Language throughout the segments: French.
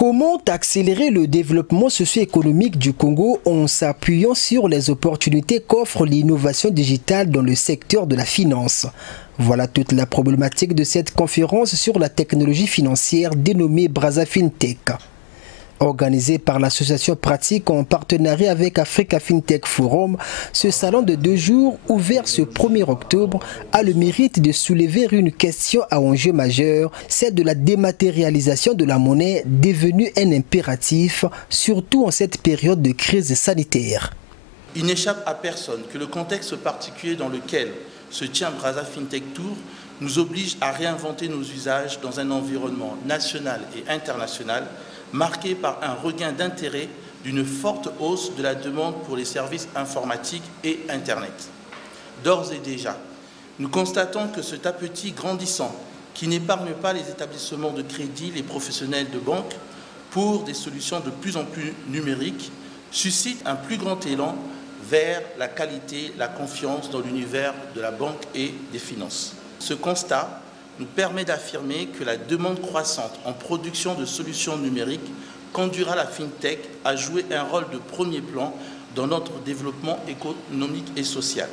Comment accélérer le développement socio-économique du Congo en s'appuyant sur les opportunités qu'offre l'innovation digitale dans le secteur de la finance? Voilà toute la problématique de cette conférence sur la technologie financière dénommée Brazza FinTech. Organisé par l'association Pratique en partenariat avec Africa FinTech Forum, ce salon de 2 jours, ouvert ce 1er octobre, a le mérite de soulever une question à enjeu majeur, celle de la dématérialisation de la monnaie devenue un impératif, surtout en cette période de crise sanitaire. Il n'échappe à personne que le contexte particulier dans lequel se tient Brazza FinTech Tour nous oblige à réinventer nos usages dans un environnement national et international marqué par un regain d'intérêt d'une forte hausse de la demande pour les services informatiques et Internet. D'ores et déjà, nous constatons que ce appétit grandissant, qui n'épargne pas les établissements de crédit, les professionnels de banque, pour des solutions de plus en plus numériques, suscite un plus grand élan vers la qualité, la confiance dans l'univers de la banque et des finances. Ce constat nous permet d'affirmer que la demande croissante en production de solutions numériques conduira la FinTech à jouer un rôle de premier plan dans notre développement économique et social.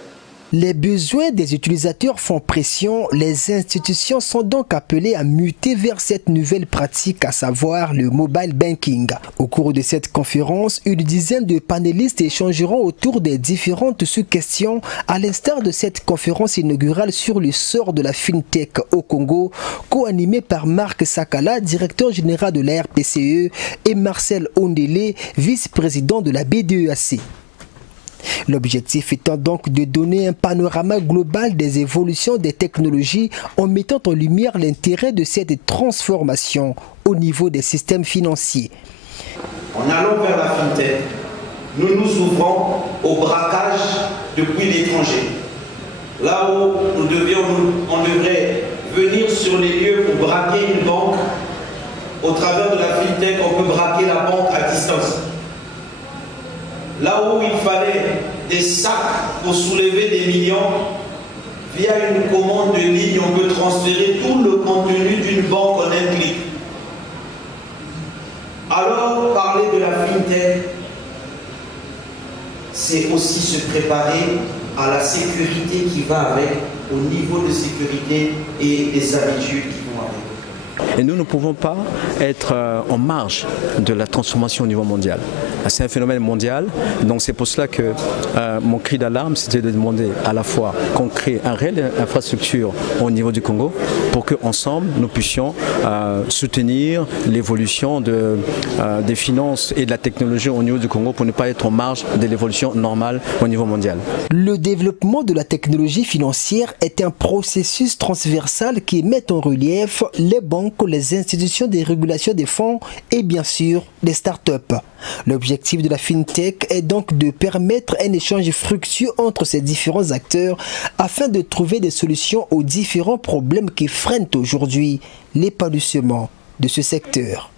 Les besoins des utilisateurs font pression, les institutions sont donc appelées à muter vers cette nouvelle pratique, à savoir le mobile banking. Au cours de cette conférence, une dizaine de panélistes échangeront autour des différentes sous-questions, à l'instar de cette conférence inaugurale sur le sort de la FinTech au Congo, co-animée par Marc Sakala, directeur général de la RPCE, et Marcel Ondele, vice-président de la BDEAC. L'objectif étant donc de donner un panorama global des évolutions des technologies en mettant en lumière l'intérêt de cette transformation au niveau des systèmes financiers. En allant vers la FinTech, nous nous ouvrons au braquage depuis l'étranger. Là où on devrait venir sur les lieux pour braquer une banque, au travers de la FinTech, on peut braquer la banque à distance. Là où il fallait des sacs pour soulever des millions, via une commande de ligne, on peut transférer tout le contenu d'une banque en un clic. Alors, parler de la FinTech, c'est aussi se préparer à la sécurité qui va avec, au niveau de sécurité et des habitudes qui vont avec. Et nous ne pouvons pas être en marge de la transformation au niveau mondial. C'est un phénomène mondial, donc c'est pour cela que mon cri d'alarme, c'était de demander à la fois qu'on crée une réelle infrastructure au niveau du Congo pour qu'ensemble nous puissions soutenir l'évolution des finances et de la technologie au niveau du Congo pour ne pas être en marge de l'évolution normale au niveau mondial. Le développement de la technologie financière est un processus transversal qui met en relief les banques, les institutions de régulation des fonds et bien sûr les startups. L'objectif de la FinTech est donc de permettre un échange fructueux entre ces différents acteurs afin de trouver des solutions aux différents problèmes qui freinent aujourd'hui l'épanouissement de ce secteur.